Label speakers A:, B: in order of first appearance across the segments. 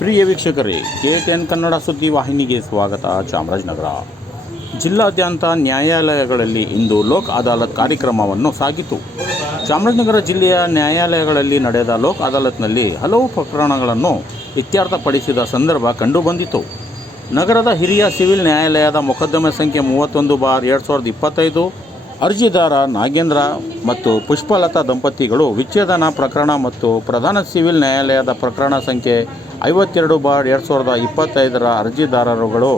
A: ಪ್ರಿಯ ವೀಕ್ಷಕರೇ, K ten Kannada ಸುದ್ದಿ ವಾಹಿನಿಗೆ ಸ್ವಾಗತ, ಚಾಮರಾಜನಗರ. ಜಿಲ್ಲಾದ್ಯಂತ ನ್ಯಾಯಾಲಯಗಳಲ್ಲಿ ಇಂದು ಲೋಕ್ ಅದಾಲತ್ ಕಾರ್ಯಕ್ರಮವನ್ನು ಸಾಗಿತು. ಚಾಮರಾಜನಗರ ಜಿಲ್ಲೆಯ ನ್ಯಾಯಾಲಯಗಳಲ್ಲಿ ನಡೆದ ಲೋಕ್ ಅದಾಲತ್ನಲ್ಲಿ ಹಲವು ಪ್ರಕರಣಗಳನ್ನು ಇತ್ಯರ್ಥಪಡಿಸಿದ ಸಂದರ್ಭ ಕಂಡುಬಂದಿತು. ನಗರದ ಹಿರಿಯ ಸಿವಿಲ್ ನ್ಯಾಯಾಲಯದ ಮೊಕದ್ದಮೆ ಸಂಖ್ಯೆ ಮೂವತ್ತೊಂದು ಬಾರ್ ಎರಡು ಸಾವಿರದ ಇಪ್ಪತ್ತೈದು, ಅರ್ಜಿದಾರ ನಾಗೇಂದ್ರ ಮತ್ತು ಪುಷ್ಪಲತಾ ದಂಪತಿಗಳು ವಿಚ್ಛೇದನ ಪ್ರಕರಣ ಮತ್ತು ಪ್ರಧಾನ ಸಿವಿಲ್ ನ್ಯಾಯಾಲಯದ ಪ್ರಕರಣ ಸಂಖ್ಯೆ ಐವತ್ತೆರಡು ಬಾರ್ ಎರಡು ಸಾವಿರದ ಇಪ್ಪತ್ತೈದರ ಅರ್ಜಿದಾರರುಗಳು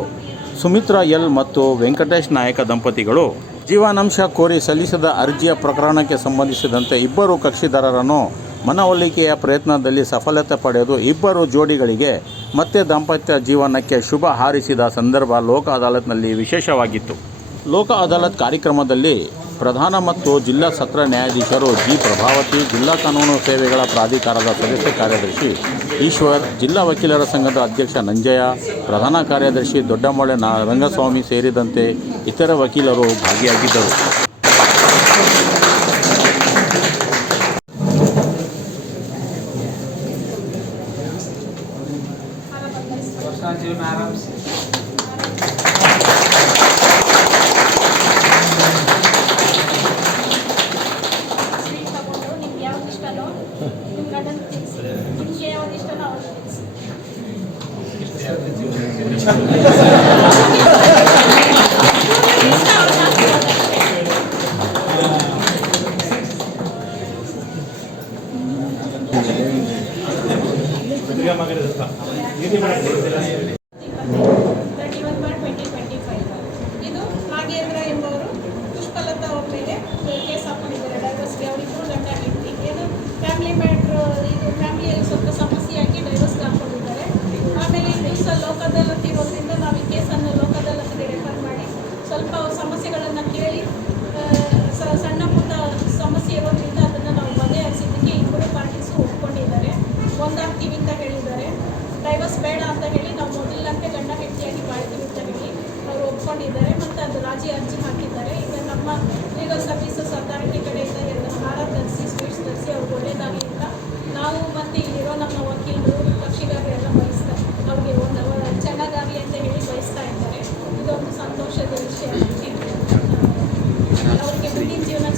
A: ಸುಮಿತ್ರಾ ಎಲ್ ಮತ್ತು ವೆಂಕಟೇಶ್ ನಾಯಕ ದಂಪತಿಗಳು. ಜೀವನಾಂಶ ಕೋರಿ ಸಲ್ಲಿಸಿದ ಅರ್ಜಿಯ ಪ್ರಕರಣಕ್ಕೆ ಸಂಬಂಧಿಸಿದಂತೆ ಇಬ್ಬರು ಕಕ್ಷಿದಾರರನ್ನು ಮನವೊಲಿಕೆಯ ಪ್ರಯತ್ನದಲ್ಲಿ ಸಫಲತೆ ಪಡೆದು ಇಬ್ಬರು ಜೋಡಿಗಳಿಗೆ ಮತ್ತೆ ದಾಂಪತ್ಯ ಜೀವನಕ್ಕೆ ಶುಭ ಹಾರಿಸಿದ ಸಂದರ್ಭ ಲೋಕ ಅದಾಲತ್ನಲ್ಲಿ ವಿಶೇಷವಾಗಿತ್ತು. ಲೋಕ ಅದಾಲತ್ ಕಾರ್ಯಕ್ರಮದಲ್ಲಿ ಪ್ರಧಾನ ಮತ್ತು ಜಿಲ್ಲಾ ಸತ್ರ ನ್ಯಾಯಾಧೀಶರು ಜಿ. ಪ್ರಭಾವತಿ ಜಿಲ್ಲಾ ಕಾನೂನು ಸೇವೆಗಳ ಪ್ರಾಧಿಕಾರದ ಸದಸ್ಯ ಕಾರ್ಯದರ್ಶಿ ಈಶ್ವರ್ ಜಿಲ್ಲಾ ವಕೀಲರ ಸಂಘದ ಅಧ್ಯಕ್ಷ ನಂಜಯ ಪ್ರಧಾನ ಕಾರ್ಯದರ್ಶಿ ದೊಡ್ಡಮೊಳೆ ನಾ ರಂಗಸ್ವಾಮಿ ಸೇರಿದಂತೆ ಇತರ ವಕೀಲರು ಭಾಗಿಯಾಗಿದ್ದರು.
B: Terima kasih. ಡೈವರ್ಸ್ ಬೇಡ
C: ಅಂತ ಹೇಳಿ ನಾವು ಮೊದಲಿನಂತೆ ಗಂಡ ಹೆಂಡತಿಯಾಗಿ ಬಾಳ್ತೀವಿ ಅಂತ ಹೇಳಿ ಅವರು ಒಪ್ಕೊಂಡಿದ್ದಾರೆ ಮತ್ತು ಅದು ರಾಜಿ ಅರ್ಜಿ ಹಾಕಿದ್ದಾರೆ. ಈಗ ನಮ್ಮ ಲೀಗಲ್ ಸರ್ವಿಸಸ್ ಕಡೆ ಕಡೆಯಿಂದ ಎಲ್ಲ ಹಾರ ತರಿಸಿ ಸ್ವೀಟ್ಸ್ ತರಿಸಿ ಅವ್ರಿಗೆ ಒಳ್ಳೆಯದಾಗಿ ಅಂತ ನಾವು ಮತ್ತು ಇಲ್ಲಿರೋ ನಮ್ಮ ವಕೀಲರು ಪಕ್ಷಿಗಾಗಿ ಎಲ್ಲ ಬಯಸ್ತಾರೆ ಅವ್ರಿಗೆ ಒಂದು ಚೆನ್ನಾಗಾಗಲಿ ಅಂತ ಹೇಳಿ ಬಯಸ್ತಾ ಇದ್ದಾರೆ. ಇದೊಂದು ಸಂತೋಷದ ವಿಷಯ. ಅವ್ರಿಗೆ ಮುಂದಿನ ಜೀವನ